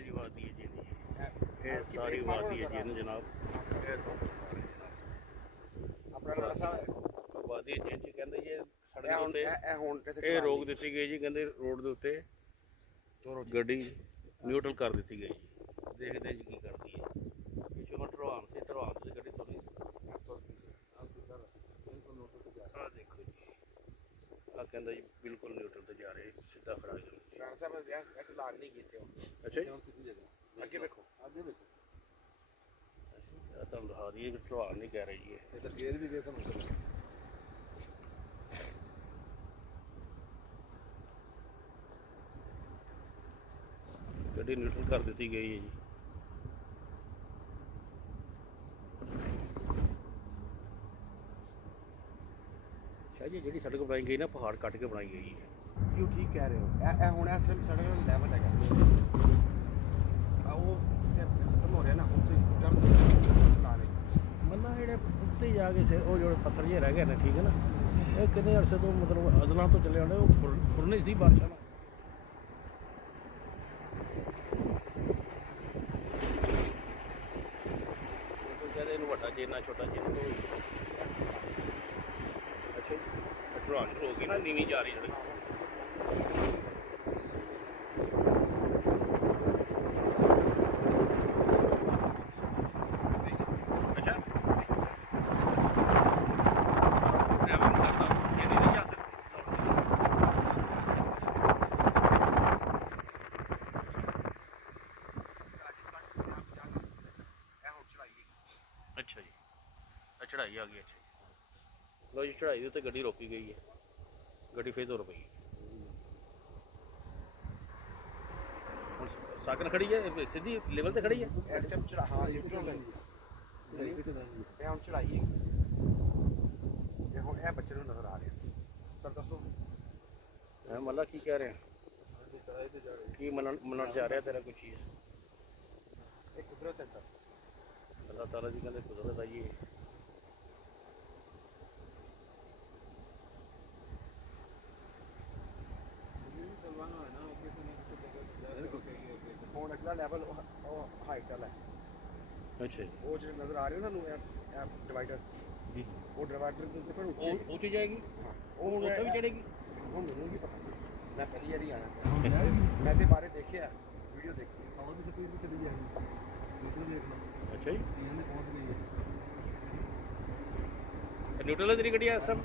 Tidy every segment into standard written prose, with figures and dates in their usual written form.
जी वादी है जिन, ये सारी वादी है जिन जनाब, वादी है जिन कहते जी सड़क उत्ते रोक दी गई जी, कहते रोड के उत्ते गड्डी न्यूट्रल कर दी गई जी। देखते जी की करती है, पिछले मैं ढरवान से ढरवान से गड्डी तुरी देखो जी, आ कहता जी बिल्कुल न्यूट्रल से जा रहे, सीधा खड़ा अच्छा जी अगे देखो तुम दिखा दिए ढरवान नहीं कह रही है, गड्डी न्यूट्रल कर दी गई है जी। शायद ये जी सड़क बनाई गई ना पहाड़ कट के बनाई गई है। क्यों ठीक कह रहे हो, हुण इस सड़क का लेवल है वो खत्म हो रहा ना उत्ते टर्न ला रहे मन्ना जेडे उत्ते जाके से वो जो पत्थर जे रह गए ना, ठीक है ना, ये कितने अरसे तो मतलब अदना तो चले आने वो खुरनी सी बारिश ना। वड्डा जिन्ना छोटा जिन्ना तो अच्छा ढरवान शुरू होगी ना, नीवी जा रही सड़क। अच्छा ये नहीं जा सकते अच्छा जी, चढ़ाई आ गई। अच्छा लो जी, चढ़ाई उत्ते गड्डी रोकी गई है, गड्डी फिर तुर पई। साकन खड़ी है सीधी लेवल ते खड़ी है इस टाइम चढ़ा, हां न्यूट्रल है ये हम चढ़ाई ये हुण ए बच्चे नजर आ रहे हैं। सर दसो मल्ला की कह रहे हैं, की मनन जा रहा तेरा कुछ चीज़, ये कुदरत है सर, अल्लाह ताला जी कहते कुदरत आई है। हुण अगला लेवल हाइट वाला है। अच्छा जी, वो जो नजर आ रहे हो ना डिवाइडर जी, वो डिवाइडर के ऊपर ऊंची जाएगी, वो उत्थे भी चढ़ेगी। वो मैनू भी पता नहीं, मैं पहली बार ही आया, मैं ते बारे देखे वीडियो देखी और भी स्पीड भी चली जाएगी देखना। अच्छा जी, पहुंच गई है न्यूट्रल है तेरी गड्डी इस टाइम।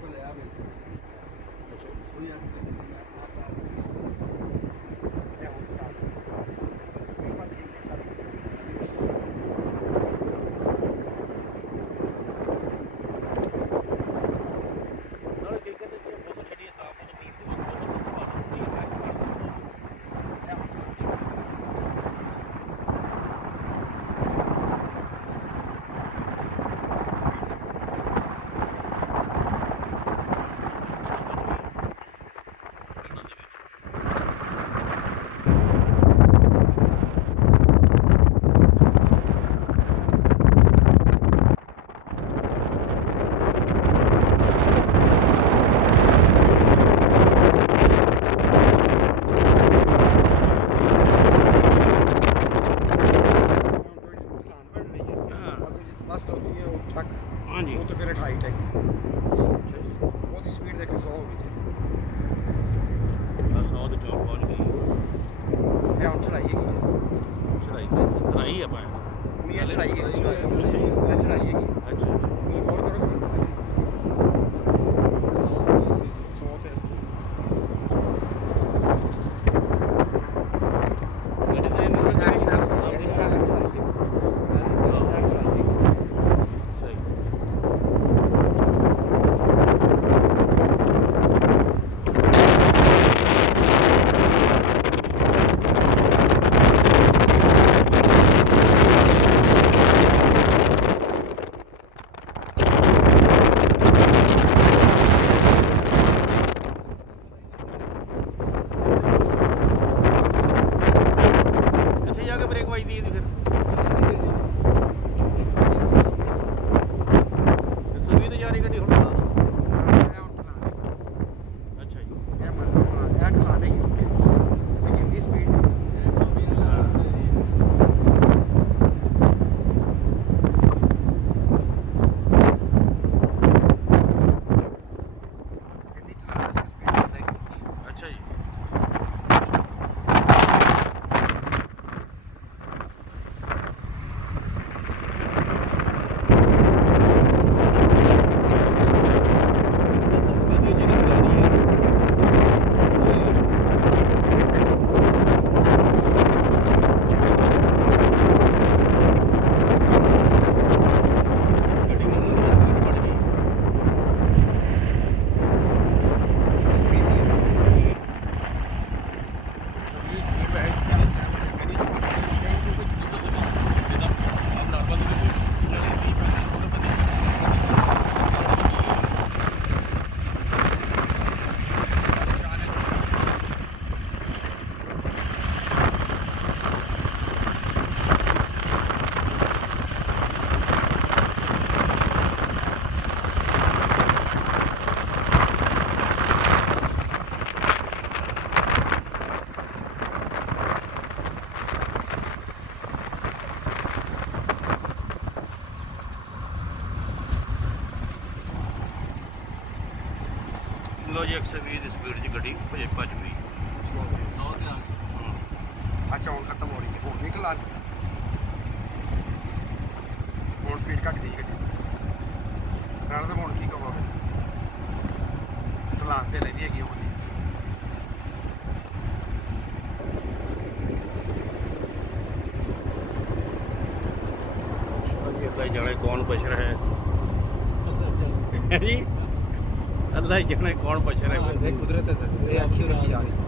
हाँ जी, वो तो फिर हाइट है वो दी स्पीड देखो 100 हो गई जी, 100 तो चौक पहुंच गई। ये हम चढ़ाइएगी जी, चढ़ाई तराई है पाए मियां चढ़ाइएगी चढ़ाइएगी। अच्छा अच्छा और करो 120 ਦੀ ਗੱਡੀ ਹੁਣ अच्छा जी, लेकिन लो जी 120 की स्पीड च गड्डी भज गई। अच्छा हूँ खत्म हो रही है, हूँ नहीं ढलान, हूँ स्पीड घट गई गड्डी राणा तो हूँ की कहोगे, ढलान तो रही हैगी हूँ अल्लाह जाने कौन बच रहा है जी, अल्लाह जाने कौन बच रहा है। कुदरत है सर, ये अच्छी रखी जा रही है।